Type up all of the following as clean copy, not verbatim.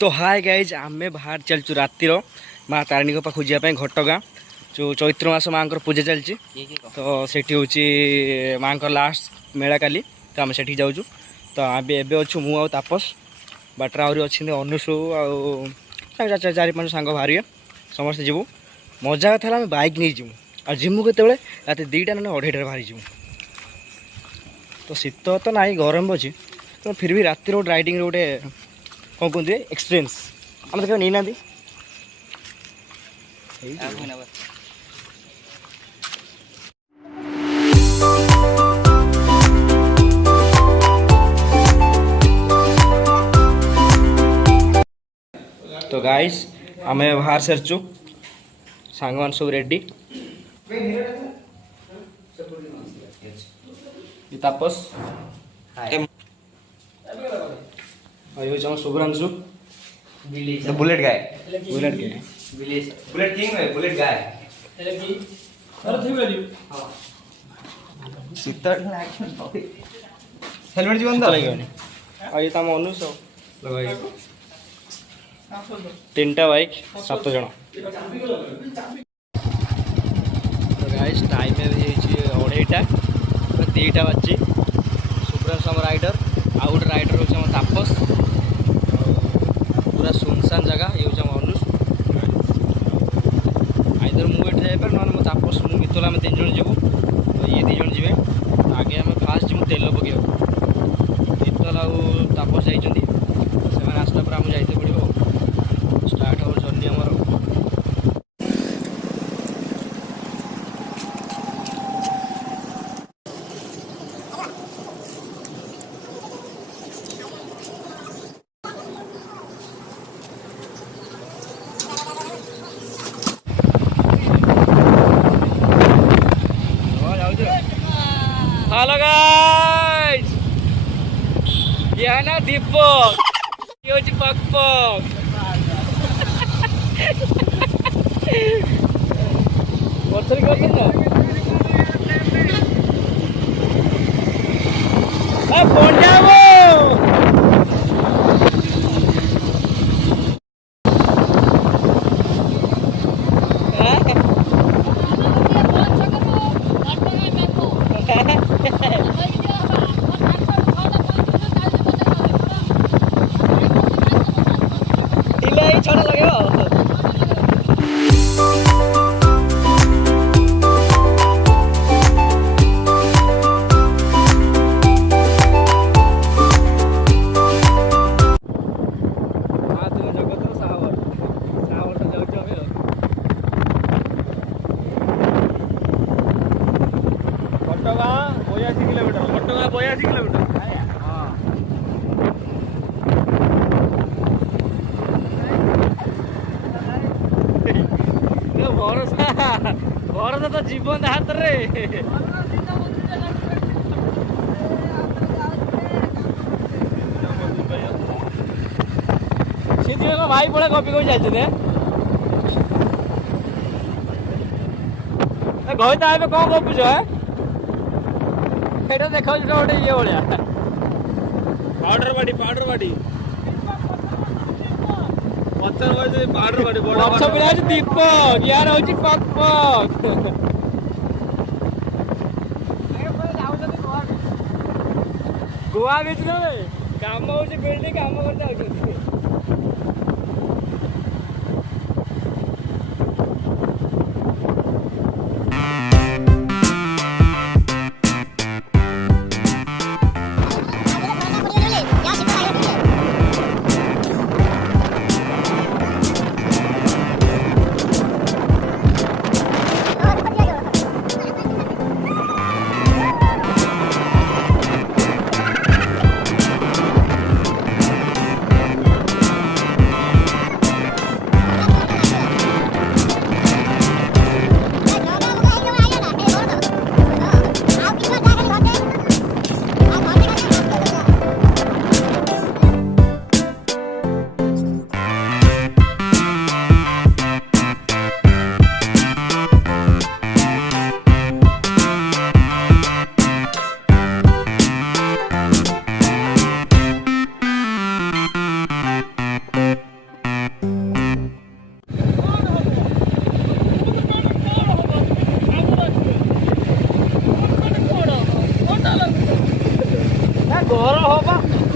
तो hi guys आम बाहर चलचु रातिर माँ तारिणी पाखु जावाई घटगाँ जो चैत्र मास माँ पूजा चलती तो सेठी हूँ माँ लास्ट मेला काली तो आम से जाऊँ तो एवं अच्छु मु तापस बाटर आहरी अच्छे अनुसु चार पाँच सांग बाहर समस्त जीवु मजा कथा आम बैक नहीं जीवु आ जिमु के रात 2टा ना 2:30 बाहरी जीवु तो शीत तो ना गरम अच्छी तो फिर भी राति रोड राइडिंग रोटे कौन कहते एक्सपीरियंस आम तो नहीं ना तो गाइस आम बाहर सारचु सांग मान सब रेडी तापस शुभ्रांशु बुलेट गाय बुलेट के बुलेट किंग है बुलेट गाय हेलमेट जीवन तो ये तो अनुस तीनटा बाइक 7 जन तो गाइस टाइम है 2:30 बाजी शुभ्रांशु आम राइडर आउ गोटे राइडर हूँ आम तापस पूरा सुनसान जगह ये हूँ आम अनुष आइदर मुझे जापर ना मो तापस मु मितल आम 3 जन जीवु तो ये 2 जन जी आगे आम फास्ट जीवु तेल पकड़ मितल आउ तापस जाइए से आसला पर आम जाते पड़ो स्टार्ट हो जर्नी आमर हेलो गाइस ये है ना दीपक ये होची पक पक वर्षरी कर ना अब फोन जाओ छोड़ा लगे घटगाँ 82 किलोमीटर भरोसा तो जीवन हाथ रे भाई पड़े कपी कौन जाए घर तो आए कौन गपुच है देखा गोटे ये भाया पाउडर बाड़ी दीपक यार हूँ पक पक गोवा बीच कम हूँ बिल्डिंग कम कर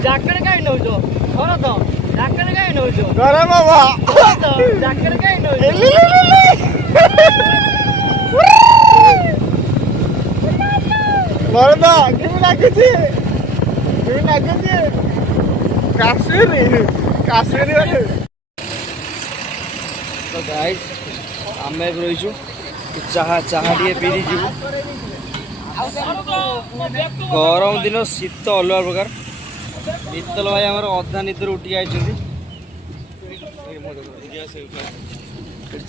ଜ୍ୟାକେଟ କାଇଁ ନଉଛ ଘର ତ ଜ୍ୟାକେଟ କାଇଁ ନଉଛ ଘରେ ବାବା ଜ୍ୟାକେଟ କାଇଁ ନଉଛ ଘରେ ତ କେମିତି ଲାଗୁଛି କାଶ୍ମୀର ତ ଗାଇସ୍ ଆମେ ଏବେ ରହିଛୁ ଚାହା ଟିକେ ପିଇ ଯିବୁ ଗରମ ଦିନ ଶୀତ ଅଲଗା ପ୍ରକାର ମିତ୍ତଲ ଭାଇ ଆମର ଅଧା ନିଦରୁ ଉଠିକି ଆଇଛନ୍ତି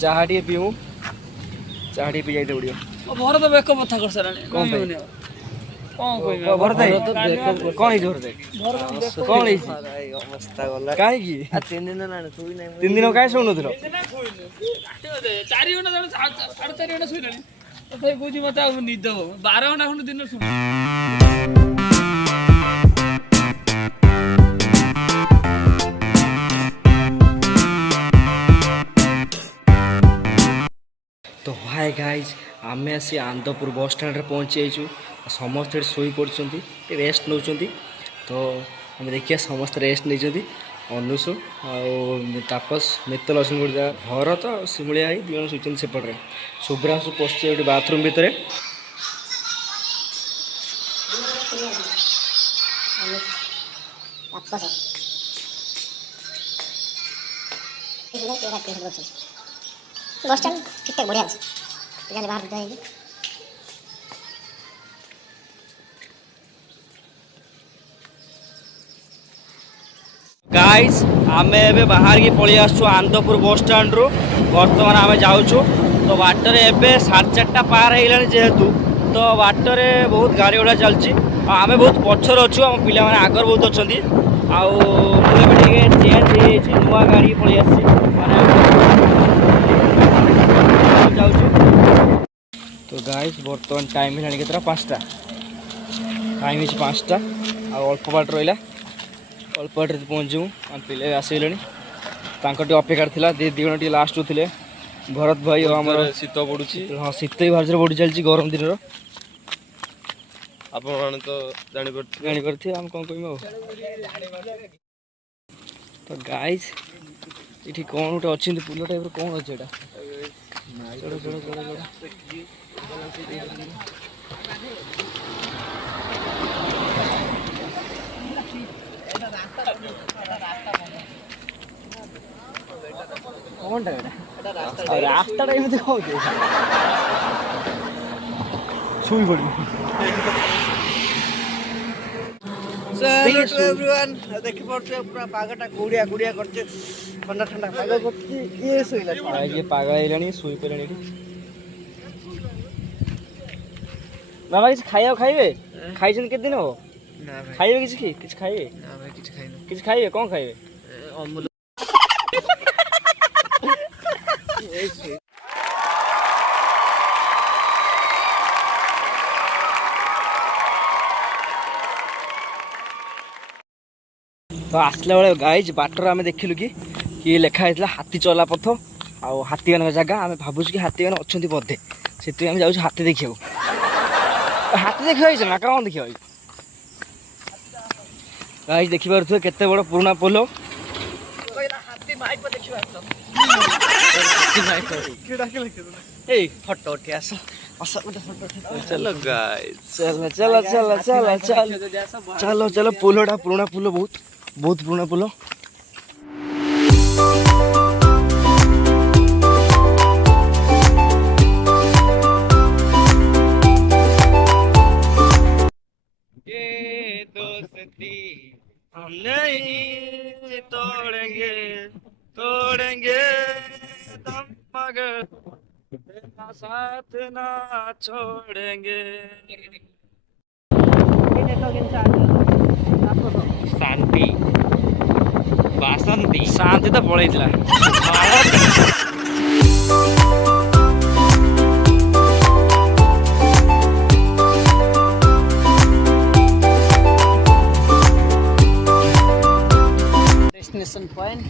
ଚାହା ଟିକେ ପିଇବୁ ଚାହା ଟିକେ ପିଇ ଯାଇତେ ପଡ଼ିବ ଭରତ ବେକ ବଥା କରିସାରିଲାଣି କ'ଣ ପାଇଁ ଭରତ କ'ଣ ହେଇଛି କ'ଣ ହେଇଛି ଅବସ୍ଥା ଗଲା କାହିଁକି 3 ଦିନ ହେଲାଣି ଶୋଇ ନାହିଁ 3 ଦିନ କାହିଁ ଶୋଉନଥିଲ 4 ଘଣ୍ଟା 4.5 ଘଣ୍ଟା ଶୋଇଲାଣି ତଥାପି କହୁଛି ମତେ ଆଉ ନିଦ 12 ଘଣ୍ଟା ଖଣ୍ଡେ ଦିନ ଶୋଇ तो हाय गाइज आम आसी आनंदपुर बस स्टैंड रे पहुँची जाइछु समस्त शोई पड़ुंट रेस्ट नौ तो आम देखिए समस्त रेस्ट नहीं अनुसु तापस मित्तल अच्छे गोटे जगह घर तो शिमुलिया भाई दुजन शुचन सेपटे शुभ्रांशु पशि गोटे बाथरूम भितर बस स्टैंड ठीक ठाक बढ़िया जाने बाहर जाएंगे गाइस आम ए बाहर की पलि आसु आनंदपुर बस स्टैंड रु बर्तमान आम जाऊँ तो बाटर एवं 4:30 पार हो जेहेतु तो बाटर बहुत गाड़ी गुड़ा चलती आम बहुत पछर अच्छु आम पिला माने आगर बहुत अच्छा चेंज हो नुआ गाड़ी पलि आसी तो गाइस बर्तमान टाइम है के 5टा टाइम है 5टा अल्प बाट रहा अल्प बाट पहुँचू आम पिले आसगले अपेक्षा था दी जन टे लास्ट थे भरत भाई और शीत पड़ुଛି हाँ शीत भी भाषा बढ़ी चलती गरम दिन आपण तो जापारे आम कौन कह तो गाइस ये कौन गोटे अच्छी पुल टाइप कौन अच्छे यहाँ चलो चलो चलो चलो कौन रास्ता टाइम कौन शुई पड़ी देखी पारे पूरा पागटा गुड़िया गुड़िया कर ठंडा ठंडा पाग ये शोला ये पागल है शुई पड़े बाबा किसी खाइए खाइबे खाई के दिन हो खाइबे किसी खाइबे किसी खाइबे कौन खाइबे तो आसला बेले गाइज बाटर आम देखिलु कि लिखाई हाथी चला पथ आ हाथी मान जगह आम भावुँ कि हाथी मैंने अच्छा बोधे से आम जाऊँ हाथी देखा हाथी देखा ना कौन देखा गाइज देखिपे केते बड़ पुराना पोल फटो उठे आस चलो गाइस चलो चलो चलो चलो चलो चलो चलो पुलटा पुराना पुल बहुत बहुत पुराना पुल ये दोस्ती हम नहीं तोड़ेंगे तोड़ेंगे दम मगर तेरा साथ ना छोड़ेंगे शांति बासंती शांति तो पड़े डेस्टिनेशन पॉइंट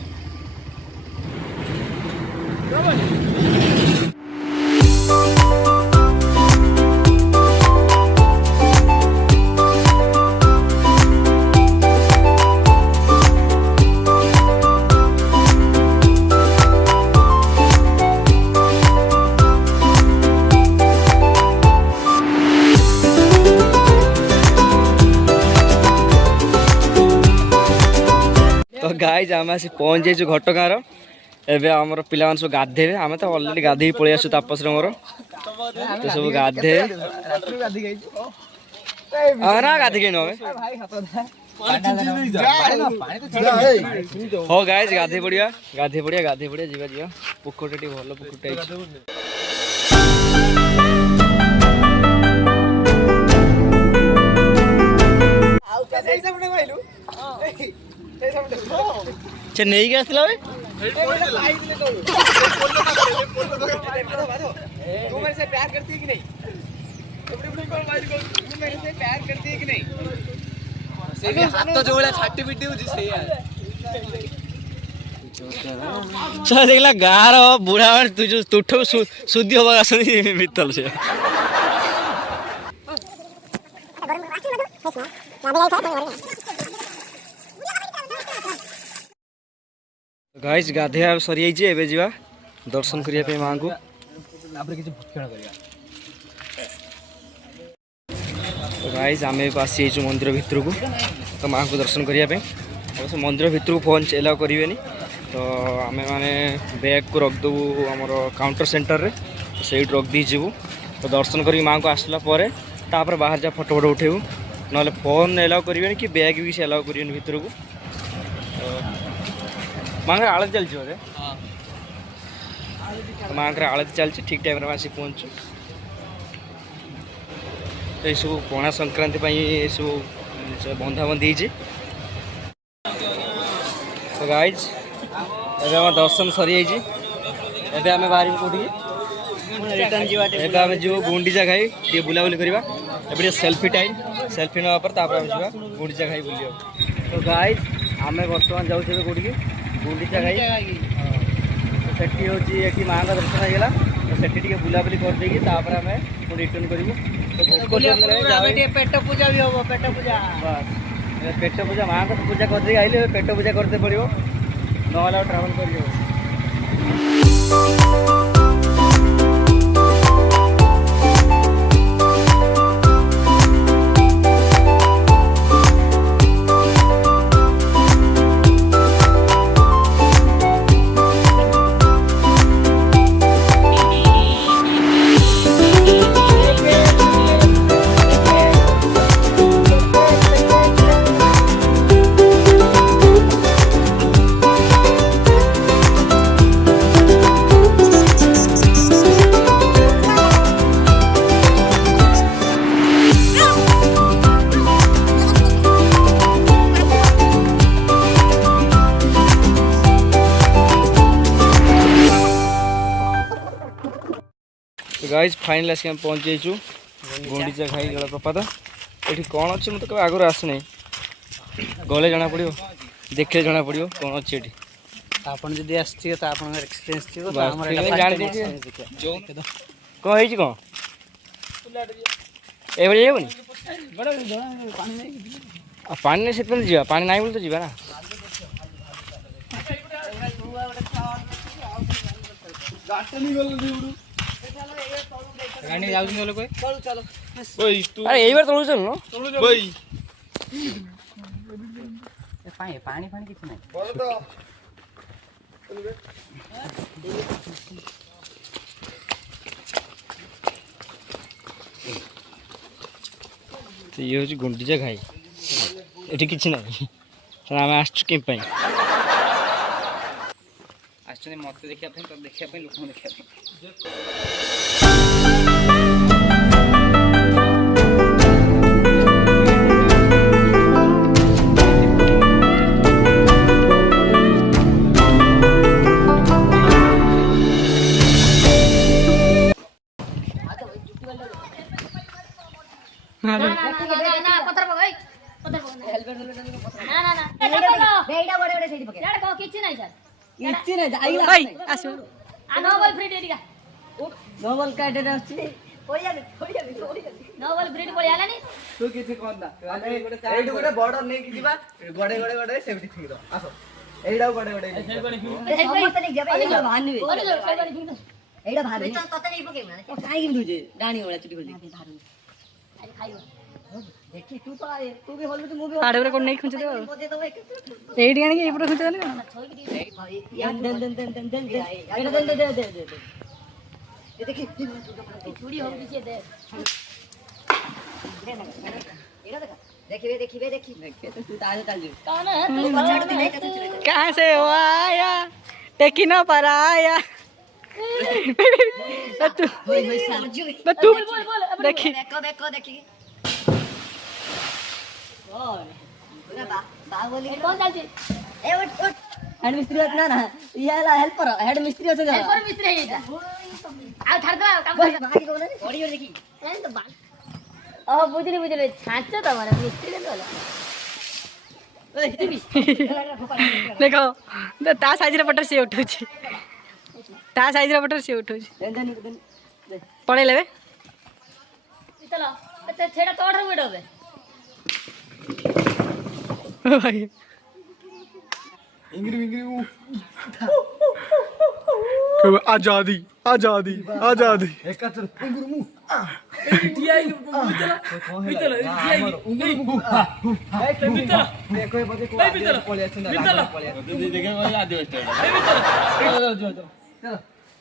गाइज आम आसी पहुँच जाइଛୁ ଘଟଗାଁର। ଏବେ ଆମର ପିଲାମାନେ ସବୁ ଗାଧେଇବେ। ଆମେ ତ ଅଲରେଡ଼ି ଗାଧେଇ ପଳେଇ ଆସୁ ତାପସର ମୋର ତ ସବୁ ଗାଧେଇବେ। ନା ଗାଧେଇ ନୁହେଁ ହଉ ଗାଇଜ ଗାଧେଇ ପଡ଼ିବା ଯିବା ପୋଖରୀଟା ଟିକେ ଭଲ ପୋଖରୀଟା ହେଇଛି। ସେ ନେଇକି ଆସିଥିଲା ଦେଖିଲା ଗାଁର ବୁଢା ମାନେ ତୁଠ ଶୁଦ୍ଧି ହବାକୁ ଆସନ୍ତି ମିତଲ ସେ। गाइस गाधेया सरी जाइए एबे जीवा दर्शन करिया पे मां को। तो गाइस आमे आसी जाइछु मंदिर भितर को तो मां को दर्शन करिया पे। अवश्य मंदिर भितर को फोन एलाउ करिवेनी तो आमे माने बैग को रख दबु हमर काउंटर सेंटर रे तो सेट रख दी जीवु तो दर्शन करी मां को आसला परे तापर बाहर जा फोटो फोटो उठेबु नले फोन एलाउ करिवेनी कि बैग भी से एलाउ करिवेनी भितर को। मां आलती चलती बोधे मां आलती चलती ठीक टाइम आसी पहुँचु। ये सब पणा संक्रांति सब बंधाबंधी तो गाइज एवं दर्शन सरी जाइए आम बाहर कौटी आम जो गुंडीचा घाई टे बुलाबुली करवा एबे सेल्फी टाइम सेल्फी ना तापर आम जा गुंडीचा घाई बुल। तो गाइज आम बर्तमान जाऊँ कौटी गुंडीचा घाई सेठी हूँ ये माँ का दर्शन होगा तो सेठी टे बुलाबुली करदे आम रिटर्न करूँ। तो पेट पूजा भी हम पेट पूजा बस पेट पूजा माँ को पूजा करदे आइले पेट पूजा करते पड़ो ना ट्रावेल कर। गाइज फाइनल आसिक पहुँच जाइछु गुंडीचा घाई जलप्रपात। ये कौन अच्छे मतलब कभी आगुरी आसना गले जना पड़ो देखले जना पड़ो कौन अच्छे ये आपन जदी आछी त आपन एक्सपीरियंस थियो त जान दीजिए कौन है कौन ए बजे जेबनी पानी नहीं से जा पानी नहीं बोल तो जीवा ना अरे यही बार तलू चल पानी पानी किछ नहीं तो ये हूँ गुंडीचा घाई ये कि ना आम आसचु कि मत देखा तो देखा लोक देखा नोबल का डेट आछि नोबल ब्रीड पड़ी आलानी तू किछि कोन ना एडु गोटे बॉर्डर नै कि दिबा गडे गडे गडे सेफ्टी ठीक दो आसो एडा गडे गडे समस्त नै जेबे एडा भानु एडा भानु तते नै पके काई कि दुजे डाणी ओला चुटी खोली आज खाइबो देखी तू तो आए तू भी होल तू भी आड़े पर कोण नहीं खुंच दे बोझे तो एक एडी आनी ए पर खुंच दे ना यार दे एटा दे ये देखी चूड़ी हो पीछे दे एटा देखा देखी तो तू आगे चल जा कौन है तू छाड़ दे नहीं तो कहां से हो आया टेकी ना पर आया तू देखी देखो देखी और पूरा बाहुबली कौन चलती ए उठ हेड मिस्त्री होता ना ये ला हेल्पर हेड मिस्त्री होता जा हेल्पर मिस्त्री है ये आ छाड़ दो काम भाई भाई को बोले बड़ी और देखी ए तो बाल ओ बुझली छांचो तुम्हारा मिस्त्री के बोला देखो ता साइज रे पटर से उठुची ता साइज रे पटर से उठुची देन पड़े लेबे चलो अच्छा छेड़ा तोड़ रे बेडो बे भाई आजादी आजादी आजादी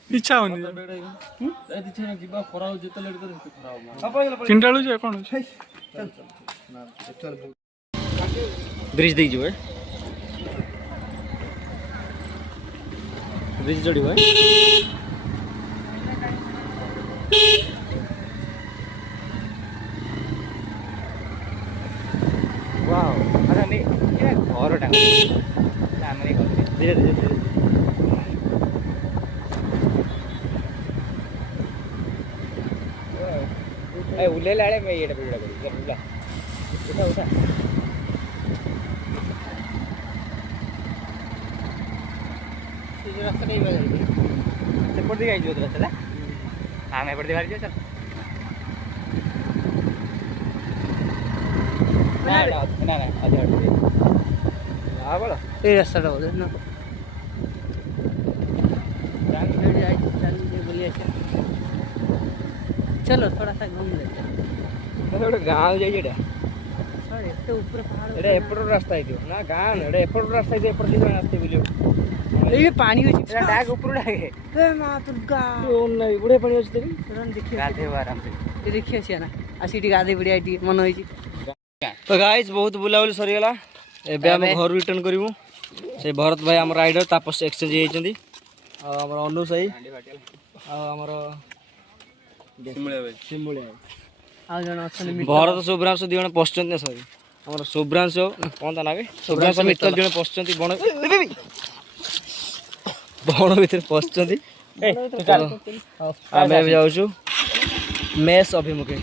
ଇଚ୍ଛା ହଉନି ତିନିଟା ବେଳୁ ଯିବା କ'ଣ ବ୍ରିଜ ଦେଇକି ଯିବ ବ୍ରିଜ ଚଢ଼ିବ वाओ अच्छा नहीं ये घर टांग ଆମେ नहीं करते ଧୀରେ ଧୀରେ ଧୀରେ ए उले लाड़े मैं ये वीडियो करूँ उला उठा उठा ये जो रास्ता नहीं बदल सेपट दिखाई जो तो चला हां मैं पड़ दिखाई जो चल ना ना ना आजा आ बोलो ए रास्ताटा बोले ना रंग भेड़ जाए चल ये बोलिए चलो थोड़ा सा घूम लेते ଗୋଟେ ଗାଁ ଯାଇଛିଟା सर एते ऊपर पहाड़ ଏଟା ଏପଟର ରାସ୍ତା ହେଇଥିବ ନା ଗାଁ ନୁହେଁ ଏଟା ଏପଟର ରାସ୍ତା ହେଇଥିବ ଏପଟ ଦିନ ରାସ୍ତା ବୁଲିବ ये पानी होची ଏଟା ଡାକ ଉପରୁ ଡାକେ हे मां दुर्गा ନାହିଁ ବଢ଼ିଆ ପାଣି ଅଛି ତେରି तुरंत देखिए ଗାଧେଇବ ଆରାମସେ ये देखिए से ना आसीटी गाधे बढ़िया आईटी मन होई ତ ଗାଇଜ ବହୁତ ବୁଲାବୁଲି ସରିଗଲା ଏବେ ଆମେ ଘରୁ ରିଟର୍ନ କରିବୁ ସେ ଭରତ ଭାଇ ଆମର ରାଇଡର ତାପସ ଏକ୍ସଚେଞ୍ଜ ହେଇଯାଇଛନ୍ତି ଆଉ ଆମର ଅନୁ ସାହି ଆଉ ଆମର ଶିମୁଳିଆ ଭାଇ आ जण अछन ଭରତ ଶୁଭ୍ରାଂଶୁ ଦୁଇ ଜଣ ପଶୁଛନ୍ତି ନା ସରି ଆମର ଶୁଭ୍ରାଂଶୁ କ'ଣ ତା ନାଁ ଶୁଭ୍ରାଂଶୁ ମିତ୍ତଲ ଜଣେ ପଶୁଛନ୍ତି ବଣ ବଣ ଭିତରେ ପଶୁଛନ୍ତି ଆମେ ଏବେ ଯାଉଛୁ ମେସ୍ ଅଭିମୁଖେ